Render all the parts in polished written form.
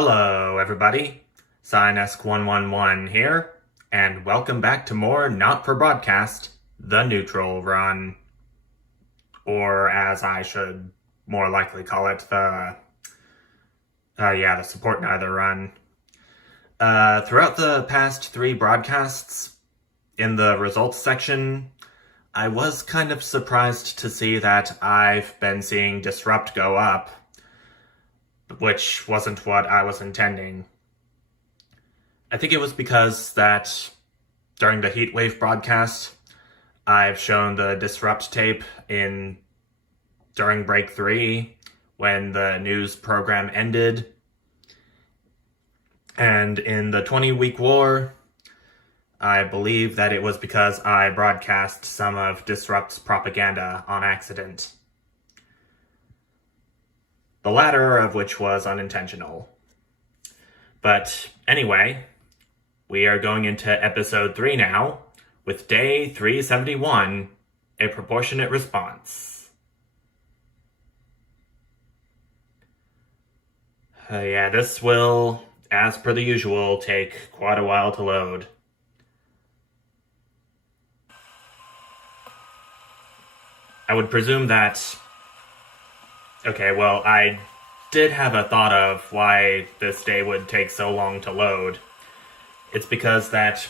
Hello, everybody. Sinesk111 here, and welcome back to more Not For Broadcast, The Neutral Run. Or as I should more likely call it, the Support Neither Run. Throughout the past 3 broadcasts, in the results section, I was kind of surprised to see that I've been seeing Disrupt go up, which wasn't what I was intending. I think it was because that during the Heatwave broadcast, I've shown the Disrupt tape during break 3 when the news program ended. And in the 20-week war, I believe that it was because I broadcast some of Disrupt's propaganda on accident. The latter of which was unintentional. But anyway, we are going into episode 3 now, with day 371, A Proportionate Response. This will, as per the usual, take quite a while to load. I would presume that... I did have a thought of why this day would take so long to load. It's because that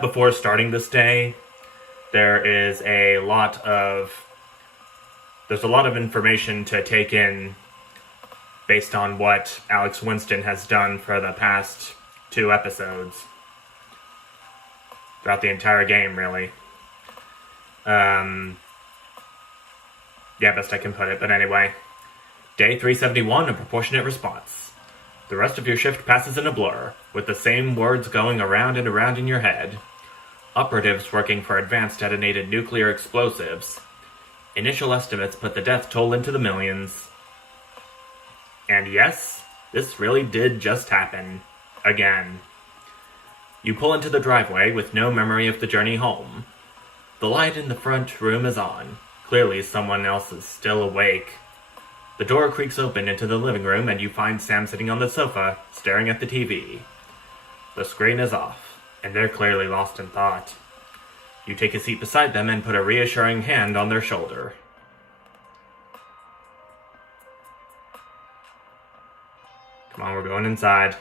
before starting this day, there's a lot of information to take in based on what Alex Winston has done for the past 2 episodes. Throughout the entire game, really. Best I can put it, but anyway. Day 371, A Proportionate Response. The rest of your shift passes in a blur, with the same words going around and around in your head. Operatives working for advanced detonated nuclear explosives. Initial estimates put the death toll into the millions. And yes, this really did just happen. Again. You pull into the driveway with no memory of the journey home. The light in the front room is on. Clearly someone else is still awake. The door creaks open into the living room and you find Sam sitting on the sofa, staring at the TV. The screen is off, and they're clearly lost in thought. You take a seat beside them and put a reassuring hand on their shoulder. Come on, we're going inside.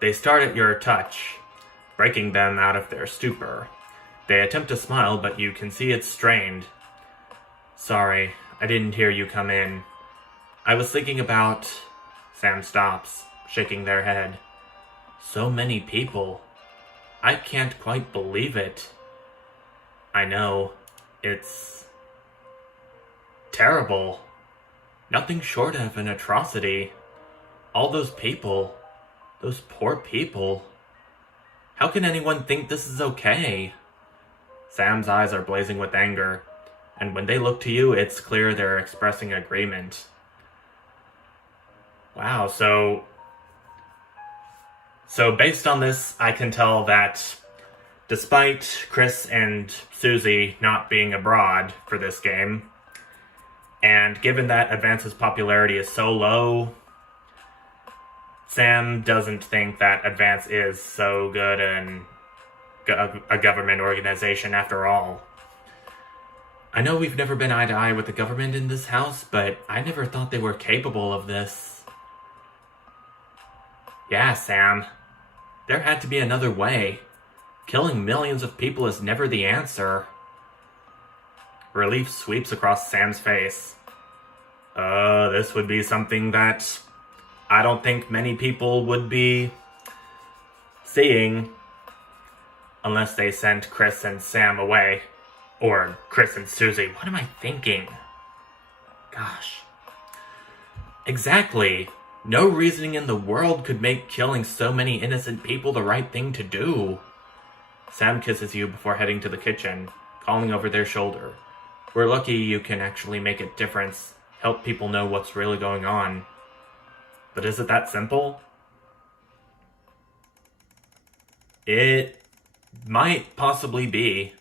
They start at your touch, breaking them out of their stupor. They attempt to smile, but you can see it's strained. Sorry, I didn't hear you come in. I was thinking about... Sam stops, shaking their head. So many people. I can't quite believe it. I know. It's... terrible. Nothing short of an atrocity. All those people. Those poor people. How can anyone think this is okay? Sam's eyes are blazing with anger, and when they look to you, it's clear they're expressing agreement. Wow, so based on this, I can tell that despite Chris and Susie not being abroad for this game, and given that Advance's popularity is so low, Sam doesn't think that Advance is so good and a government organization after all. I know we've never been eye to eye with the government in this house, but I never thought they were capable of this. Yeah, Sam. There had to be another way. Killing millions of people is never the answer. Relief sweeps across Sam's face. This would be something that I don't think many people would be seeing unless they sent Chris and Sam away. Or Chris and Susie. What am I thinking? Gosh. Exactly. No reasoning in the world could make killing so many innocent people the right thing to do. Sam kisses you before heading to the kitchen, calling over their shoulder. We're lucky you can actually make a difference, help people know what's really going on. But is it that simple? It might possibly be.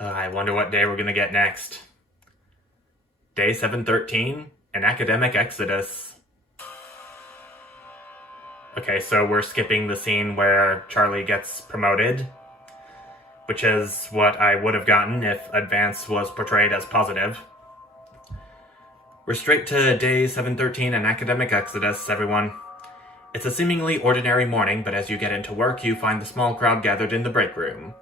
I wonder what day we're gonna get next. Day 713, an academic exodus. Okay, so we're skipping the scene where Charlie gets promoted, which is what I would have gotten if Advance was portrayed as positive. We're straight to Day 713, an academic exodus, everyone. It's a seemingly ordinary morning, but as you get into work, you find the small crowd gathered in the break room.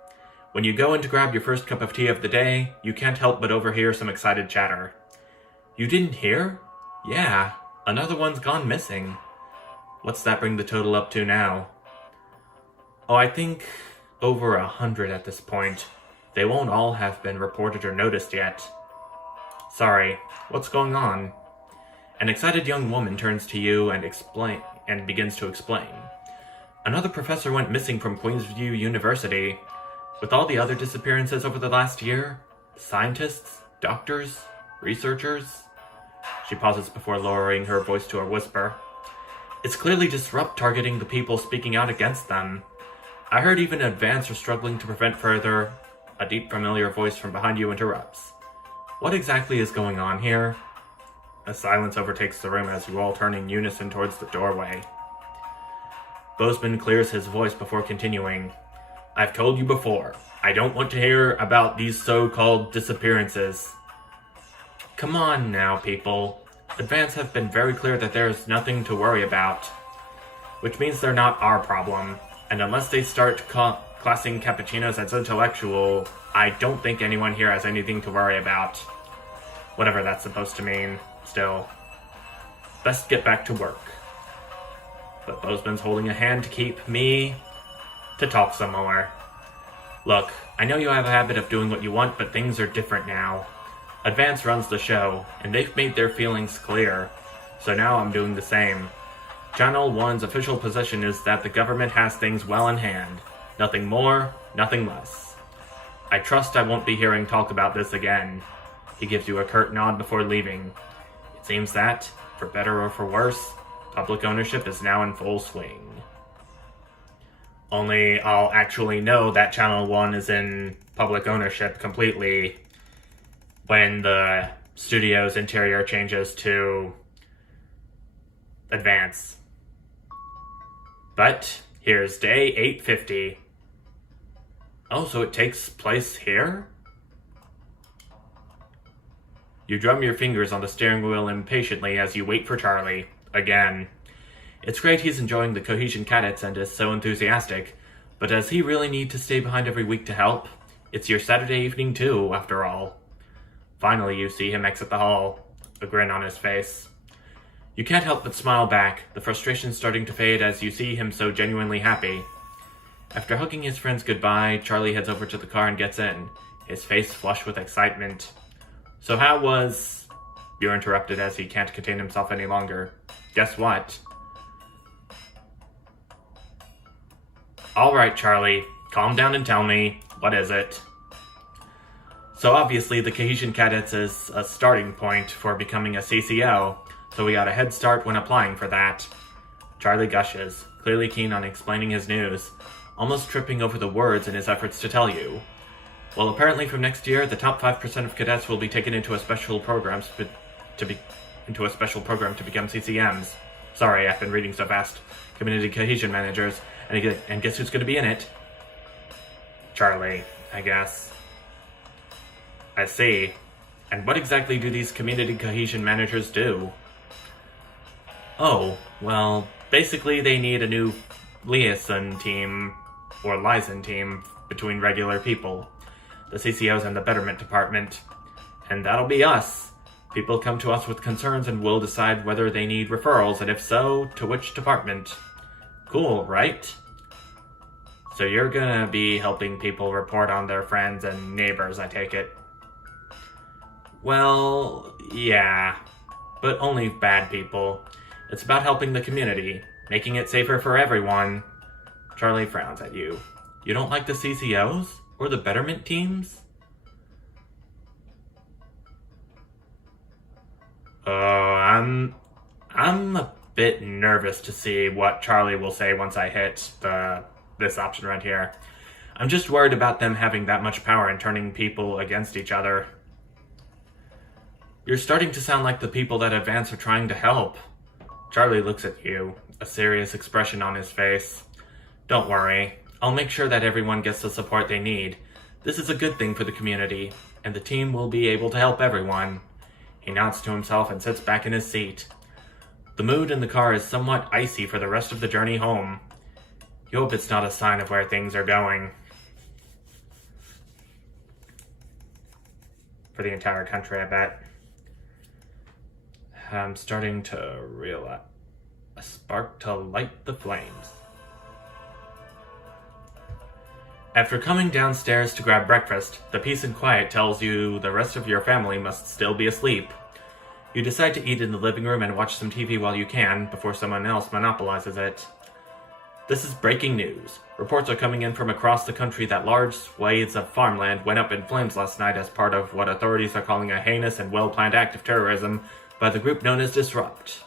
When you go in to grab your first cup of tea of the day, you can't help but overhear some excited chatter. You didn't hear? Yeah, another one's gone missing. What's that bring the total up to now? Oh, I think over 100 at this point. They won't all have been reported or noticed yet. Sorry, what's going on? An excited young woman turns to you and begins to explain. Another professor went missing from Queensview University. With all the other disappearances over the last year, scientists, doctors, researchers... She pauses before lowering her voice to a whisper. It's clearly Disrupt targeting the people speaking out against them. I heard even Advance are struggling to prevent further. A deep, familiar voice from behind you interrupts. What exactly is going on here? A silence overtakes the room as you all turn in unison towards the doorway. Bozeman clears his voice before continuing. I've told you before, I don't want to hear about these so-called disappearances. Come on now, people. Advance have been very clear that there's nothing to worry about. Which means they're not our problem. And unless they start classing cappuccinos as intellectual, I don't think anyone here has anything to worry about. Whatever that's supposed to mean, still. Best get back to work. But Bozeman's holding a hand to keep me to talk some more. Look, I know you have a habit of doing what you want, but things are different now. Advance runs the show, and they've made their feelings clear, so now I'm doing the same. Channel 1's official position is that the government has things well in hand. Nothing more, nothing less. I trust I won't be hearing talk about this again. He gives you a curt nod before leaving. It seems that, for better or for worse, public ownership is now in full swing. Only I'll actually know that Channel 1 is in public ownership completely when the studio's interior changes to Advance. But here's day 850. Oh, so it takes place here? You drum your fingers on the steering wheel impatiently as you wait for Charlie, again. It's great he's enjoying the Cohesion Cadets and is so enthusiastic, but does he really need to stay behind every week to help? It's your Saturday evening too, after all. Finally, you see him exit the hall, a grin on his face. You can't help but smile back, the frustration starting to fade as you see him so genuinely happy. After hugging his friends goodbye, Charlie heads over to the car and gets in, his face flush with excitement. So how was... You're interrupted as he can't contain himself any longer. Guess what? Alright, Charlie, calm down and tell me, what is it? So obviously the Cohesion Cadets is a starting point for becoming a CCO, so we got a head start when applying for that. Charlie gushes, clearly keen on explaining his news, almost tripping over the words in his efforts to tell you. Well, apparently from next year, the top 5% of cadets will be taken into a special program to become CCMs. Sorry, I've been reading so fast. Community Cohesion Managers, and guess who's going to be in it? Charlie, I guess. I see. And what exactly do these Community Cohesion Managers do? Oh, well, basically they need a new liaison team, or liaison team, between regular people. The CCOs and the Betterment Department. And that'll be us. People come to us with concerns and we'll decide whether they need referrals, and if so, to which department. Cool, right? So you're gonna be helping people report on their friends and neighbors, I take it. Well, yeah. But only bad people. It's about helping the community, making it safer for everyone. Charlie frowns at you. You don't like the CCOs? Or the Betterment teams? I'm a bit nervous to see what Charlie will say once I hit this option right here. I'm just worried about them having that much power and turning people against each other. You're starting to sound like the people that Advance are trying to help. Charlie looks at you, a serious expression on his face. Don't worry. I'll make sure that everyone gets the support they need. This is a good thing for the community, and the team will be able to help everyone. He nods to himself and sits back in his seat. The mood in the car is somewhat icy for the rest of the journey home. You hope it's not a sign of where things are going. For the entire country, I bet. I'm starting to realize a spark to light the flames. After coming downstairs to grab breakfast, the peace and quiet tells you the rest of your family must still be asleep. You decide to eat in the living room and watch some TV while you can, before someone else monopolizes it. This is breaking news. Reports are coming in from across the country that large swathes of farmland went up in flames last night as part of what authorities are calling a heinous and well-planned act of terrorism by the group known as Disrupt.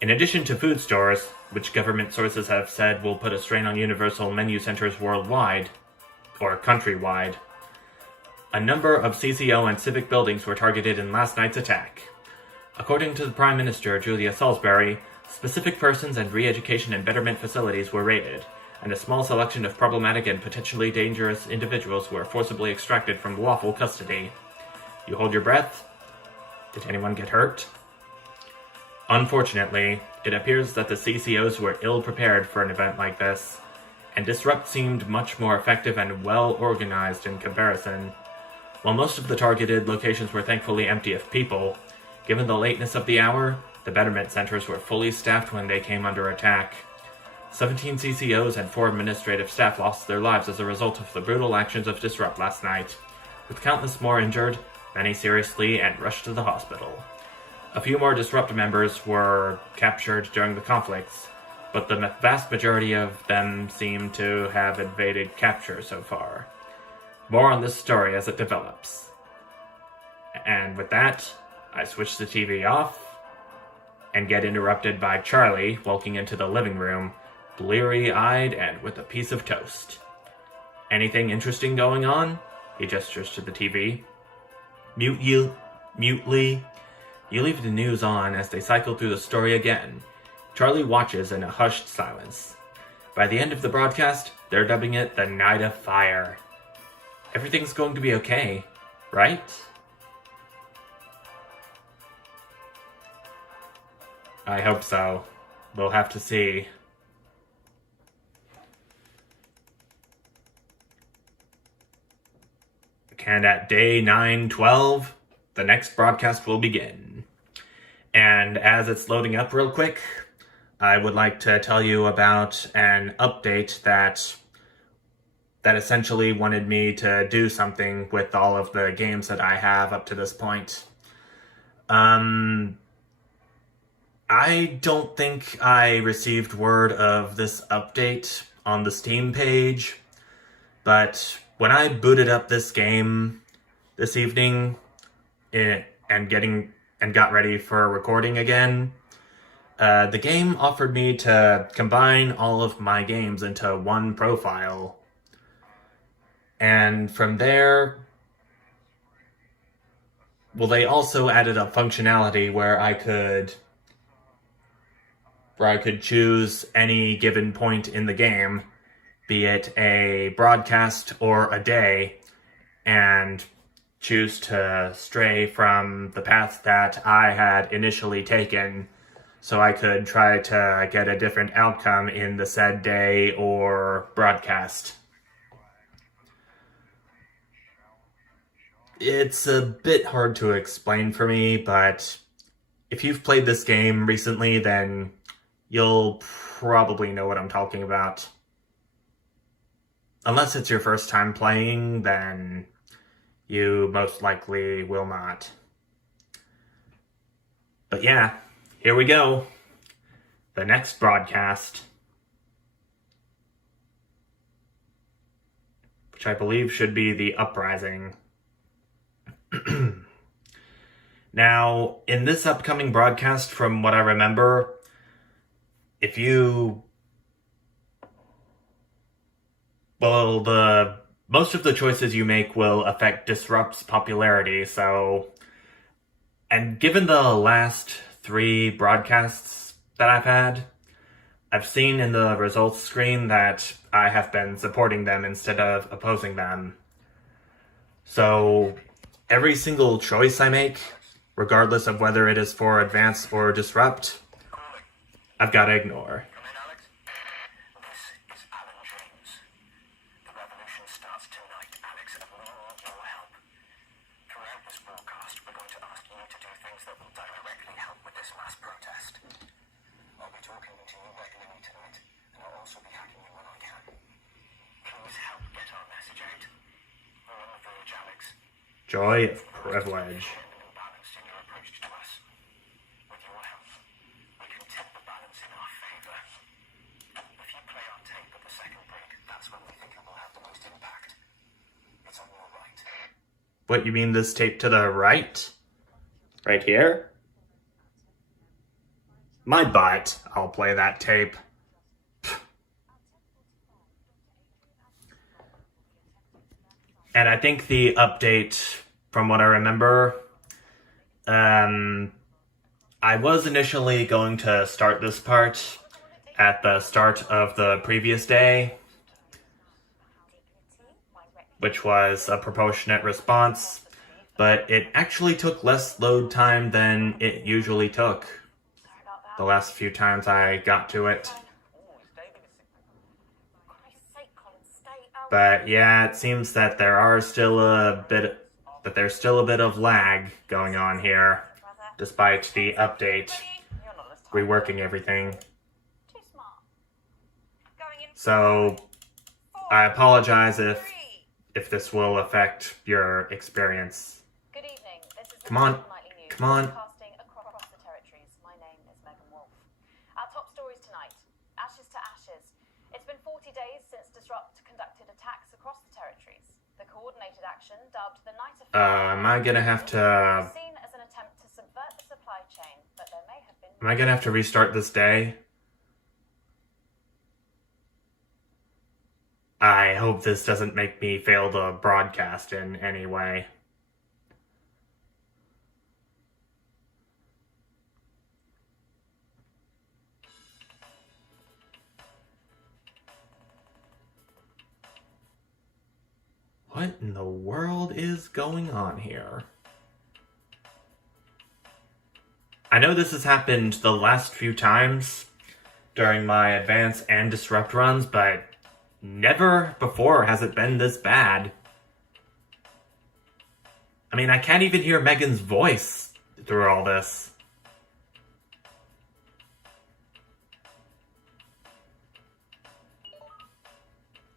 In addition to food stores, which government sources have said will put a strain on universal menu centers worldwide, or countrywide, a number of CCO and civic buildings were targeted in last night's attack. According to the Prime Minister, Julia Salisbury, specific persons and re-education and betterment facilities were raided, and a small selection of problematic and potentially dangerous individuals were forcibly extracted from lawful custody. You hold your breath? Did anyone get hurt? Unfortunately, it appears that the CCOs were ill-prepared for an event like this, and Disrupt seemed much more effective and well-organized in comparison. While most of the targeted locations were thankfully empty of people, given the lateness of the hour, the betterment centers were fully staffed when they came under attack. 17 CCOs and 4 administrative staff lost their lives as a result of the brutal actions of Disrupt last night, with countless more injured, many seriously, and rushed to the hospital. A few more Disrupt members were captured during the conflicts, but the vast majority of them seem to have evaded capture so far. More on this story as it develops. And with that, I switch the TV off and get interrupted by Charlie walking into the living room, bleary-eyed and with a piece of toast. Anything interesting going on? He gestures to the TV. Mutely. You leave the news on as they cycle through the story again. Charlie watches in a hushed silence. By the end of the broadcast, they're dubbing it the Night of Fire. Everything's going to be okay, right? I hope so. We'll have to see. And at day 912, the next broadcast will begin. And as it's loading up real quick, I would like to tell you about an update that essentially wanted me to do something with all of the games that I have up to this point. I don't think I received word of this update on the Steam page, but when I booted up this game this evening and got ready for recording again, the game offered me to combine all of my games into one profile. And from there, well, they also added a functionality where I could choose any given point in the game, be it a broadcast or a day, and choose to stray from the path that I had initially taken, so I could try to get a different outcome in the said day or broadcast. It's a bit hard to explain for me, but if you've played this game recently, then you'll probably know what I'm talking about. Unless it's your first time playing, then you most likely will not. But yeah, here we go. The next broadcast, which I believe should be the Uprising. Now, in this upcoming broadcast, from what I remember, the most of the choices you make will affect Disrupt's popularity, so... And given the last 3 broadcasts that I've had, I've seen in the results screen that I have been supporting them instead of opposing them. So, every single choice I make, regardless of whether it is for Advance or Disrupt, I've got to ignore. Come in, Alex. This is Alan James. The revolution starts tonight, Alex, and we need your help. Throughout this broadcast, we're going to ask you to do things that will directly help with this mass protest. I'll be talking to you regularly tonight, and I'll also be hacking you when I can. Please help get our message out. We're on the verge, Alex. Joy of privilege. Balanced in your approach to us. With your help, we can tip the balance in our favor. If you play our tape at the second break, that's when we think it will have the most impact. It's on your right. What, you mean this tape to the right? Right here? My butt. I'll play that tape. And I think the update, from what I remember, I was initially going to start this part at the start of the previous day, which was a proportionate response, but it actually took less load time than it usually took the last few times I got to it. But yeah, it seems that there's still a bit of lag going on here, despite the update reworking everything. So I apologize if this will affect your experience. Good evening. This is Come on. Nightly News, Come on. broadcasting across the territories. My name is Megan Wolf. Our top stories tonight: ashes to ashes. It's been 40 days since Disrupt conducted attacks across the territories. The coordinated action, dubbed the Night of Am I gonna have to... was seen as an attempt to subvert the supply chain, but there may have been... Am I gonna have to restart this day? I hope this doesn't make me fail to broadcast in any way. What in the world is going on here? I know this has happened the last few times during my Advance and Disrupt runs, but never before has it been this bad. I mean, I can't even hear Megan's voice through all this.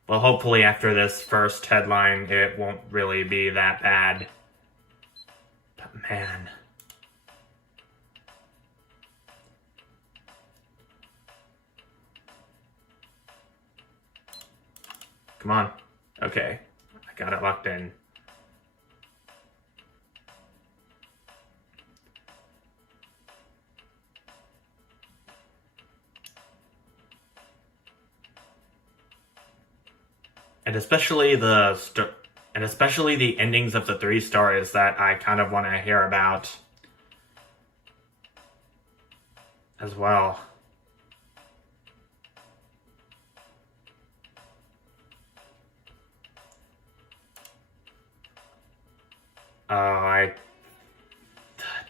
Well, hopefully after this first headline, it won't really be that bad. But man... Come on. Okay. I got it locked in. And especially the endings of the 3 stories that I kind of want to hear about as well.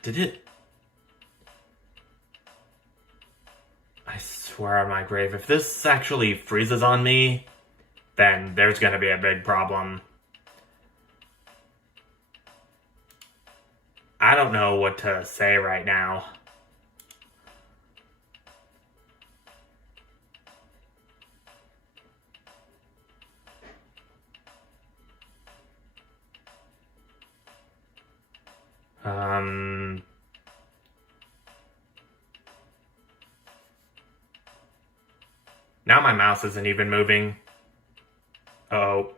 Did it? I swear on my grave, if this actually freezes on me, then there's gonna be a big problem. I don't know what to say right now. Now my mouse isn't even moving. Oh,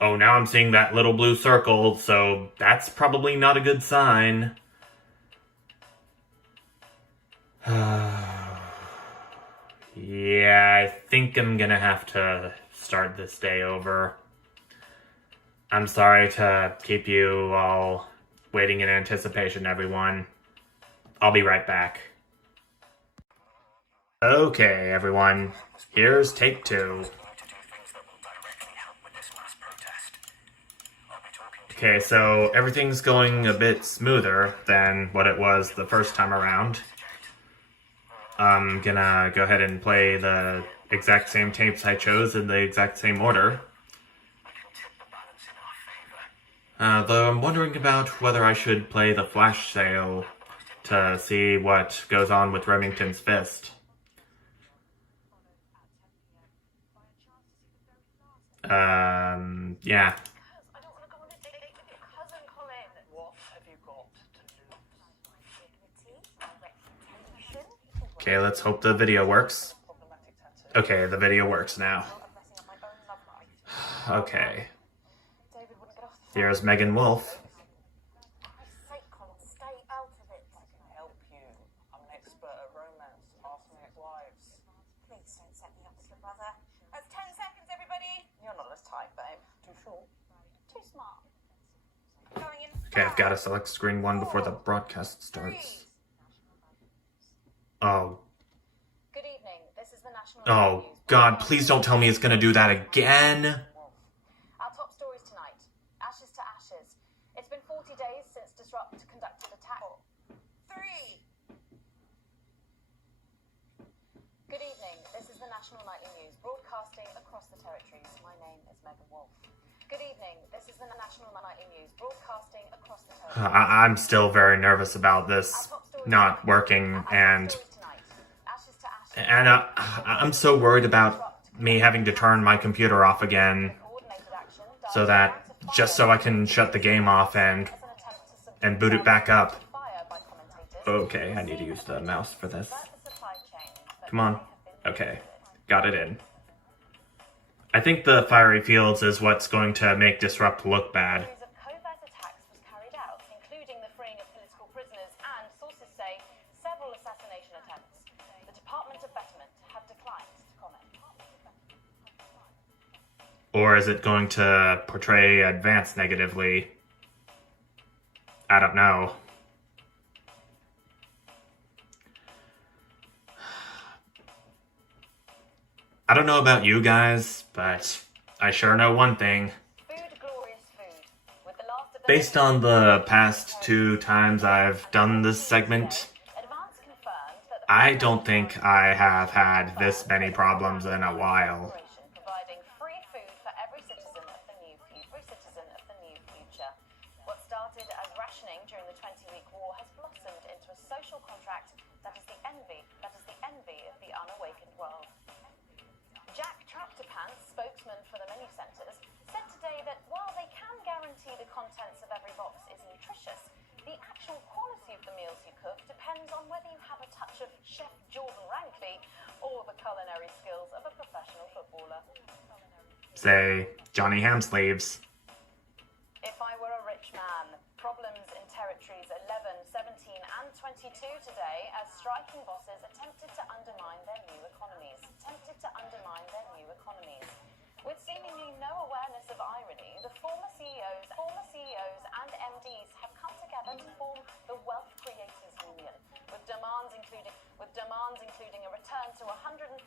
now I'm seeing that little blue circle, so that's probably not a good sign. Yeah, I think I'm gonna have to start this day over. I'm sorry to keep you all waiting in anticipation, everyone. I'll be right back. Okay, everyone. Here's take 2. To do things that will directly help with this mass protest. I'll be talking to Okay, so everything's going a bit smoother than what it was the first time around. I'm gonna go ahead and play the exact same tapes I chose in the exact same order. we can tip the balance in our favor. Though I'm wondering about whether I should play the flash sale to see what goes on with Remington's Fist. Yeah. I don't want to go on a date with your cousin, Colin. What have you got to lose? My dignity, my reputation. Okay, let's hope the video works. Problematic tattoo. Okay, the video works now. I'm messing up my own love life. Okay, David wouldn't get off the phone. here's Megan Wolf. For Christ's sake, Colin, stay out of it. I can help you. I'm an expert at romance. Ask my ex-wives. Please don't set me up with your brother. That's 10 seconds, everybody. You're not as tight, babe. Too short. Too smart. Going in. Okay, I've got to select screen 1 before the broadcast starts. Oh, Good evening. This is the National oh, News. God, please don't tell me it's gonna do that again. Our top stories tonight. Ashes to ashes. It's been 40 days since Disrupt conducted attack. 3. Good evening. This is the National Nightly News, broadcasting across the territories. My name is Megan Wolf. Good evening. This is the National Nightly News, broadcasting across the territories. I'm still very nervous about this not working, and I'm so worried about me having to turn my computer off again, so that just so I can shut the game off and boot it back up. Okay, I need to use the mouse for this. Come on. Okay, got it in. I think the fiery fields is what's going to make Disrupt look bad. series of covert attacks was carried out, including the freeing of political prisoners and, sources say, several assassination attempts. The Department of Betterment have declined to comment. Or is it going to portray Advance negatively? I don't know. I don't know about you guys, but I sure know one thing. Food, glorious food. With the last of the Based on the past 2 times I've done this segment, Advance confirmed that the I don't think I have had this many problems in a while. operation providing free food for every citizen of the new future. What started as rationing during the 20-week war has blossomed into a social contract that is the envy of the unawakened world. Jack Trapterpants, spokesman for the menu centres, said today that while they can guarantee the contents of every box is nutritious, the actual quality of the meals you cook depends on whether you have a touch of Chef Jordan Rankley or the culinary skills of a professional footballer. Say, Johnny Hamsleeves. If I were a rich man, problems in territories 11, 17 and 22 today as striking bosses attempted to undermine their new economies. With seemingly no awareness of irony, the former CEOs and MDs have come together to form the Wealth Creators Union, with demands including a return to 150%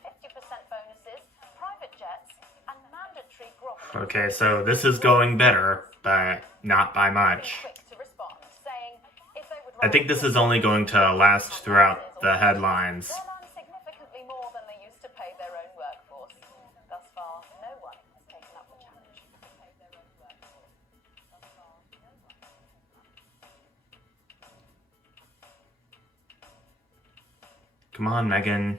bonuses, private jets, and mandatory groveling. Okay, so this is going better, but not by much. Quick to respond, saying if they would I think this is only going to last throughout the headlines. they'll earn significantly more than they used to pay their own workforce. Thus far, no one has taken up the challenge. Come on, Megan.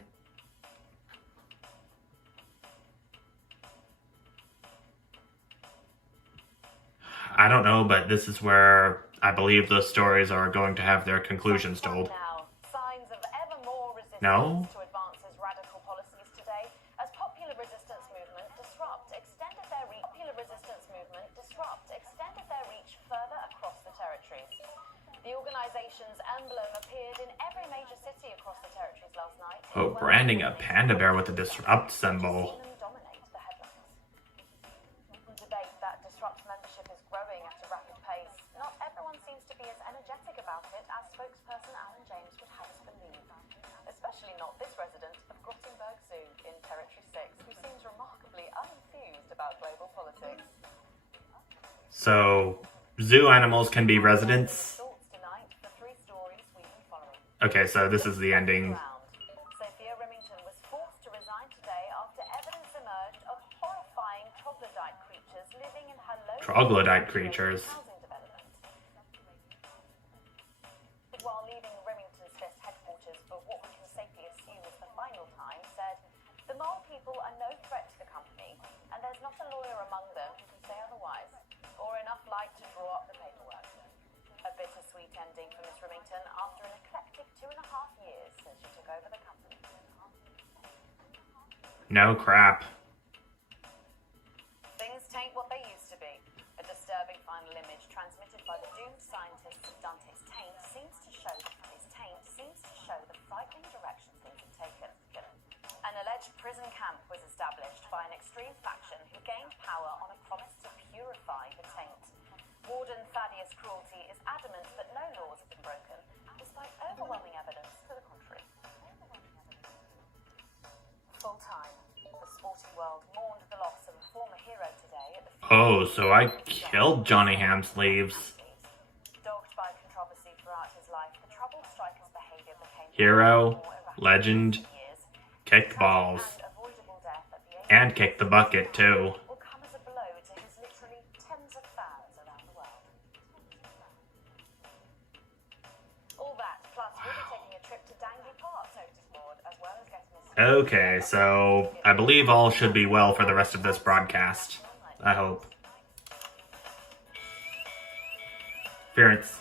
I don't know, but this is where I believe the stories are going to have their conclusions told. Now, signs of ever more resistance No? to Advance's radical policies today, as Popular Resistance Movement Disrupt extended their reach further across the territories. The organization's emblem appeared in every major city across the territories last night. Oh, branding a panda bear with a Disrupt symbol. Seen them dominate the headlines. Debate that Disrupt membership is Especially not this resident of Grottenberg Zoo in Territory 6, who seems remarkably unenthused about global politics. So, zoo animals can be residents. Thoughts tonight for 3 stories we've been following. Okay, so this is the ending. Sophia Remington was forced to resign today after evidence emerged of horrifying troglodyte creatures living in her local Troglodyte creatures. housing development. While leaving Remington's Fist headquarters for what we can safely assume is the final time, said, "The mole people are no threat to the company, and there's not a lawyer among them who can say otherwise, or enough light to draw up the paperwork." A bittersweet ending for Miss Remington after an eclectic 2.5 years since she took over the company. No crap. Things tain't what they used to be. A disturbing final image transmitted by the doomed scientists of Dante's Taint seems to show the frightening direction things have taken. An alleged prison camp was established by an extreme faction who gained power on a promise to purify the taint. Warden Thaddeus Cruelty is adamant that no laws have been broken, despite overwhelming evidence to the contrary. Full time. The sporting world mourned the loss of a former hero today at the Oh, so I killed Johnny Hamsleeves. Dogged by controversy throughout his life, the troubled striker's behavior became Hero, more erratic legend, over the years. kicked balls, And avoidable death at the age and kicked the bucket too. will come as a blow to his literally tens of fans around the world. All that, plus we'll be taking a trip to Dangley Park notice board, as well as getting a Okay, so I believe all should be well for the rest of this broadcast. I hope. Ference.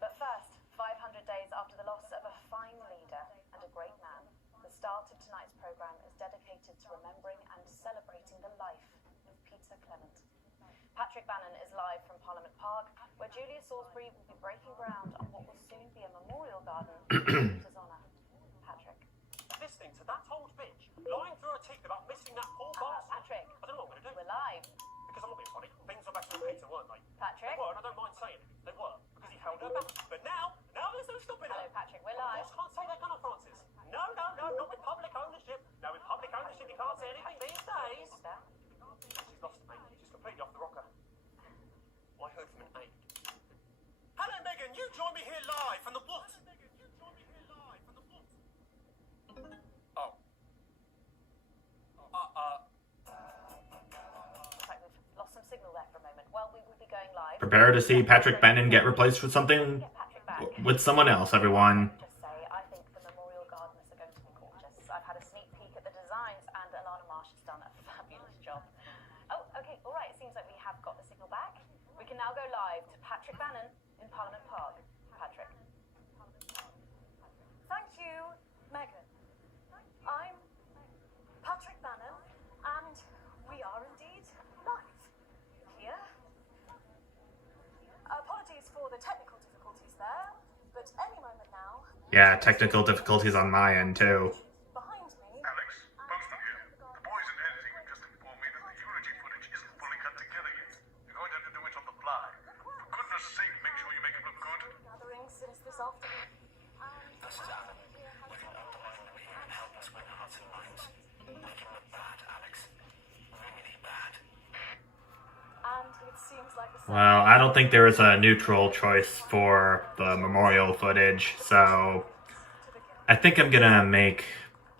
But first, 500 days after the loss of a fine leader and a great man, the start of tonight's programme is dedicated to remembering and celebrating the life of Peter Clement. Patrick Bannon is live from Parliament Park, where Julia Salisbury will be breaking ground on what will soon be a memorial garden in Peter's honour. Patrick. Listening to that old bitch lying through her teeth about missing that poor bastard. Patrick. I don't know what I'm going to do. We're live. Because I'm not being funny. Things were better with Peter, weren't they? Patrick. They were, and I don't mind saying it. They were. Because he held her back. But now there's no stopping her. Hello, Patrick. We're Of live. course, can't say that, can I, Francis? No, not with public ownership. No, with public ownership, you can't say anything these days. Sister. She's lost me. She's completely off the rocker. I heard from an aide. Hello, Megan. You join me here live from the what? Oh. Looks like we've lost some signal there for a moment. Well, we will be going live. Prepare to see Patrick Bannon get replaced with something Get Patrick back. with someone else, everyone. Just say, I think the memorial gardens are going to be gorgeous. I've had a sneak peek at the designs, and Alana Marsh has done a fabulous job. Oh, okay, all right. It seems like we have got the signal back. We can now go live to Patrick Bannon in Parliament Park. Patrick. Thank you, Megan. I'm Patrick Bannon, and we are indeed live here. Apologies for the technical difficulties there, but any moment now. Yeah, technical difficulties on my end too. Behind me. Alex, Poston here. The boys in editing have just informed me that the Unity footage isn't fully cut together yet. You're going to have to do it on the fly. For goodness sake, make sure you make it look good. Gathering since this afternoon. This is Alan. We can undermine them here and help us win hearts and minds. Make it look bad, Alex. Really bad. And it seems like the Well, I don't think there is a neutral choice for the memorial footage, so I think I'm gonna make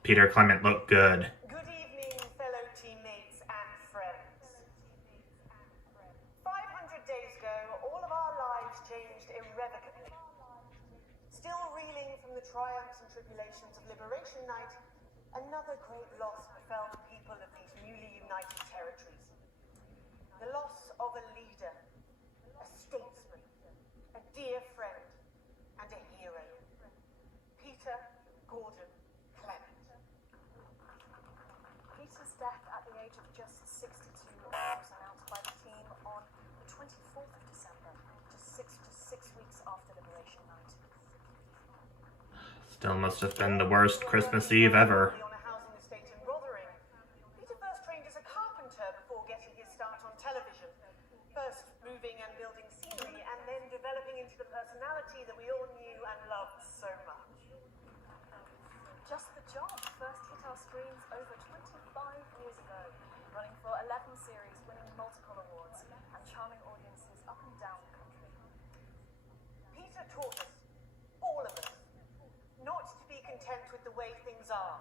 Peter Clement look good. Good evening, fellow teammates and friends. 500 days ago, all of our lives changed irrevocably. Still reeling from the triumphs and tribulations of Liberation Night, another great loss befell the people of these newly united territories. The loss of a leader, a statesman, a dear friend. date of just 62 hours announced by the team on the 24th of December, just six weeks after Liberation Night. Still must have been the worst Christmas Eve ever. On a housing estate in Rotherham. Peter first trained as a carpenter before getting his start on television. First moving and building scenery, and then developing into the personality that we all knew and loved so much. Just the Job first hit our screens over 25 years ago, running for 11 series, winning multiple awards, and charming audiences up and down the country. Peter taught us, all of us, not to be content with the way things are,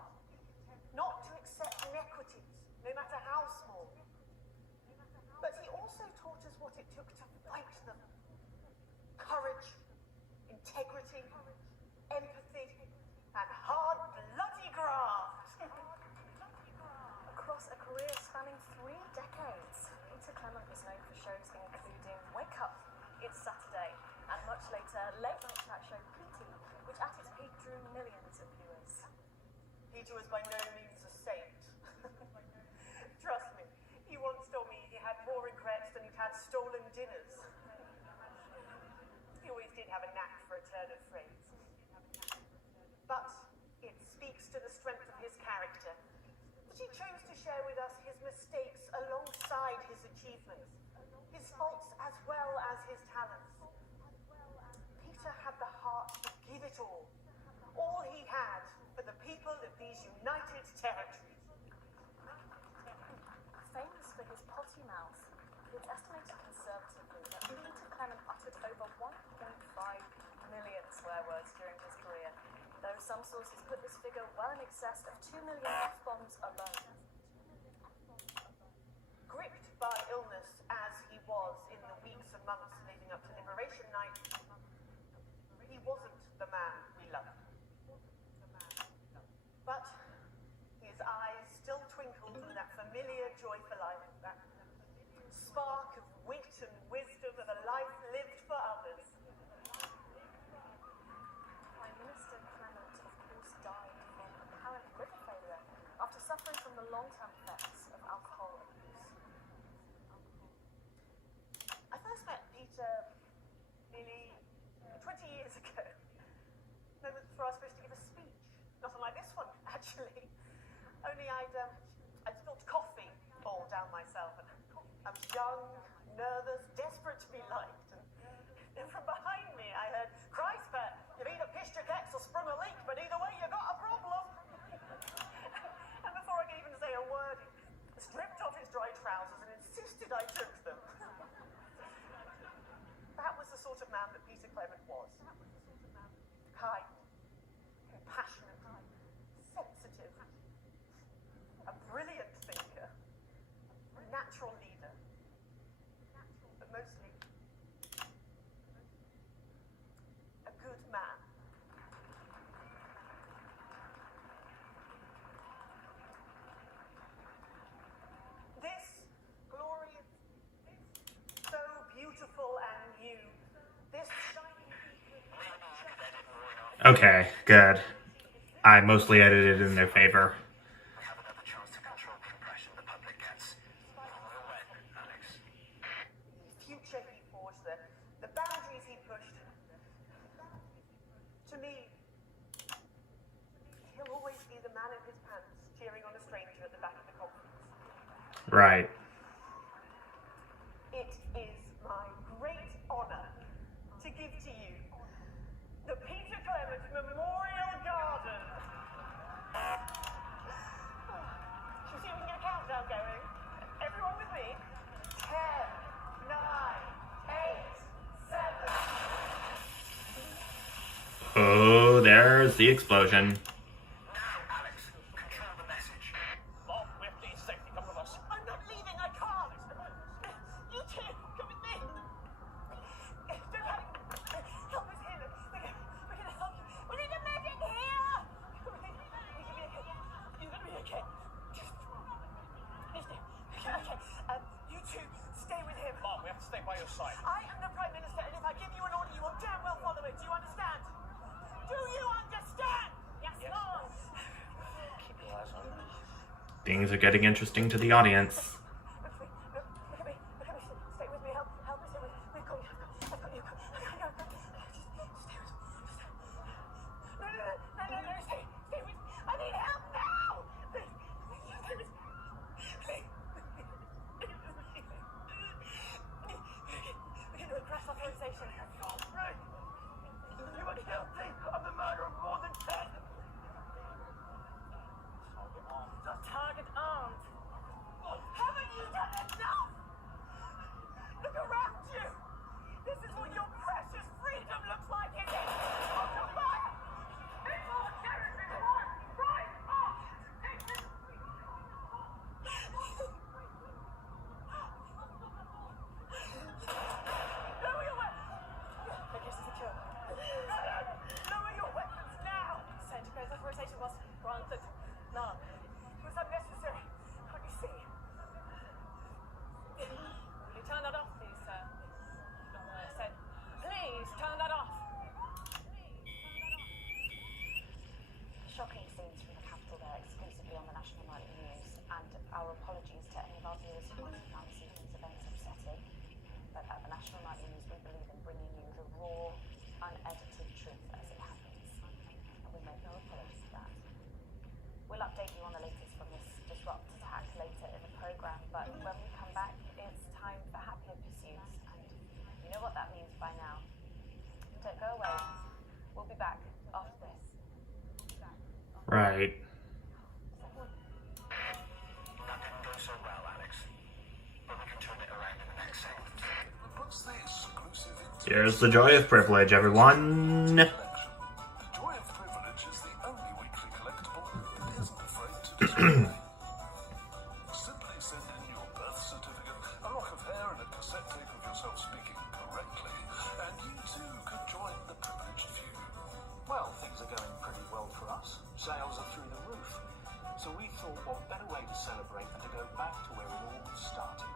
not to accept inequities, no matter how small. But he also taught us what it took to fight them. Courage, integrity, empathy, and hard, bloody graft. Across a career spanning 3 decades, Peter Clement was known for shows including Wake Up, It's Saturday, and much later late night chat show Petey, which at its peak drew millions of viewers. Peter was by no means a saint. Trust me, he once told me he had more regrets than he'd had stolen dinners. He always did have a knack for a turn of phrase. But it speaks to the strength of his character that he chose to share with us his mistakes alongside his achievements, his faults as well as his talents. Peter had the heart to give it all he had for the people of these United Territories. Famous for his potty mouth, it's estimated conservatively that Peter Clement uttered over 1.5 million swear words during his career, though some sources put this figure well in excess of 2 million F-bombs alone. Gripped by illness as he was in the weeks and months leading up to Liberation Night, he wasn't the man we loved. But his eyes still twinkled with that familiar joy for life, that spark of wit and wisdom of a life lived for others. Prime Minister Clement, of course, died from apparent liver failure after suffering from the long-term effects of alcohol abuse. I first met Peter nearly 20 years ago. Moment before I was supposed to give a speech. Nothing like this one, actually. Only I'd spilled coffee all down myself, and I was young, nervous, desperate to be liked. And then from behind me, I heard, "Christ, Pat, you've either pissed your keks or sprung a leak, but either way, you got a problem." And before I could even say a word, he stripped off his dry trousers and insisted I took them. That was the sort of man that Peter Clement was. Kind, compassionate, sensitive, a brilliant thinker, a natural leader, but mostly a good man. This glory, so beautiful and new, this shining Okay, good. I mostly edited in their favor. We have another chance to control the impression the public gets. We'll win, Alex. future he forged, the boundaries he pushed. To me, he'll always be the man in his pants cheering on a stranger at the back of the conference. Right. It is my great honor to give to you the Peter Clement Memorial Garden. Should we see if we can get a countdown going? Everyone with me? 10, 9, 8, 7. Oh, there's the explosion. Now, Alex, control the message. Mom, we have to leave safety. Come with us. I'm not leaving, I can't. You two, come with me. Don't hurry. Help us here. We're gonna help you. We need a medic here. You're gonna be okay. You're gonna be okay. Just stay. Okay. You two, stay with him. Mom, we have to stay by your side. I am the Prime Minister, and if I give you an order, you will damn well follow it. Do you understand? Do you understand? Yes, Things are getting interesting to the audience. Look at me. Stay with me. Help me. Stay with me. We've got you. I've got you. Stay with me. No. Stay with me. I need help now. Please. Stay with me. Please. We can do a crash authorization. Right. You are guilty of the murder of more than 10. The target armed. Haven't you done enough? Look around you. This is what your precious freedom looks like, is it? On the fire. It's all territory war. Right off. Lower your weapons. I guess it's secure. Lower your weapons now. Send crash authorization was granted. No. It was unnecessary. Can't you see? Will you turn that off, please, sir? I said, please turn that off. Shocking scenes from the capital there, exclusively on the National Nightly News, and our apologies to any of our viewers who might have found this evening's events upsetting. But at the National Nightly News, we believe in bringing you the raw, unedited truth as it happens, and we make no apologies for that. We'll update you on the latest from this disrupt attack later in the programme, but when we come back, it's time for happier pursuits, and you know what that means by now. Don't go away. We'll be back after this. Right. That didn't go so well, Alex. But we can turn it around in the next segment. What's the exclusive Here's the joy of privilege, everyone. collection? The Joy of Privilege is the only weekly collectible that isn't afraid to display. Simply send in your birth certificate, a lock of hair, and a cassette tape of yourself speaking correctly, and you too could join the privileged few. Well, things are going pretty well for us. Sales are through the roof. So we thought, what better way to celebrate than to go back to where it all started?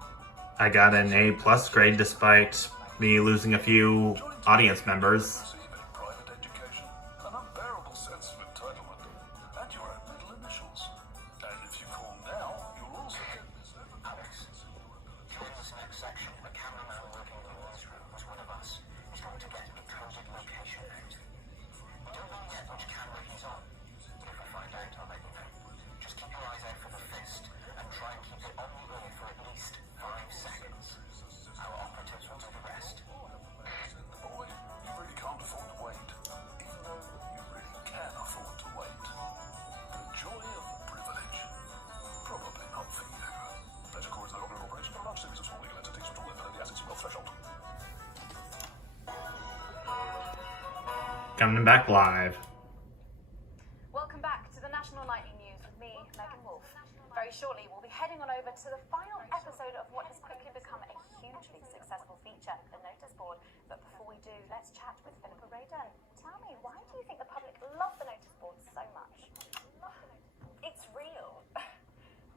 I got an A+ grade despite me losing a few audience members. Receive a private education, an unbearable sense of entitlement, and your own middle initials. And if you call now, you'll also get this Alex, during this next section, a cameraman working in the newsroom as one of us is going to get a coded location out. We don't know yet which camera he's on. If I find out, I'll let you know. Just keep your eyes out for the fist and try and keep it on the air for at least 5 seconds. Our operatives will do the rest. Boy, you really can't afford to wait. Even though you really can afford to wait. The joy of privilege. Probably not for you. Pleasure Corps is no longer in operation for a large series of small legal entities which all live below the assets and wealth threshold. Coming back live. Welcome back to the National Nightly News with me, Megan Wolf. Very shortly, we'll be heading on over to the final episode of what has quickly become a hugely successful feature, The Notice Board. But before we do, let's chat with Philippa Rado. Tell me, why do you think the public love The Notice Board so much? It's real.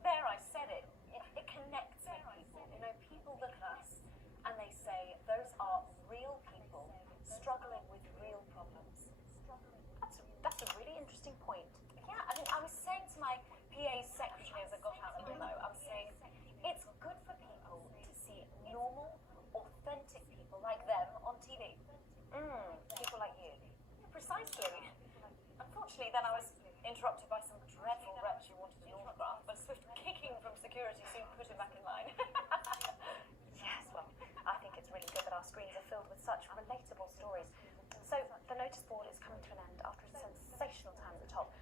There, I said it. It connects with people. You know, people look at us and they say those are real people struggling with real problems. That's a really interesting point. Yeah, I mean, I was saying to my PA secretary as I got out the limo, I was saying it's good for people to see normal, authentic people like them on TV. People like you. Precisely. Unfortunately, then I was interrupted by some dreadful wretch who wanted an autograph, but a swift kicking from security soon put him back in line. Yes, well, I think it's really good that our screens are filled with such relatable stories. So, The Notice Board is coming to an end after a sensational time at the top.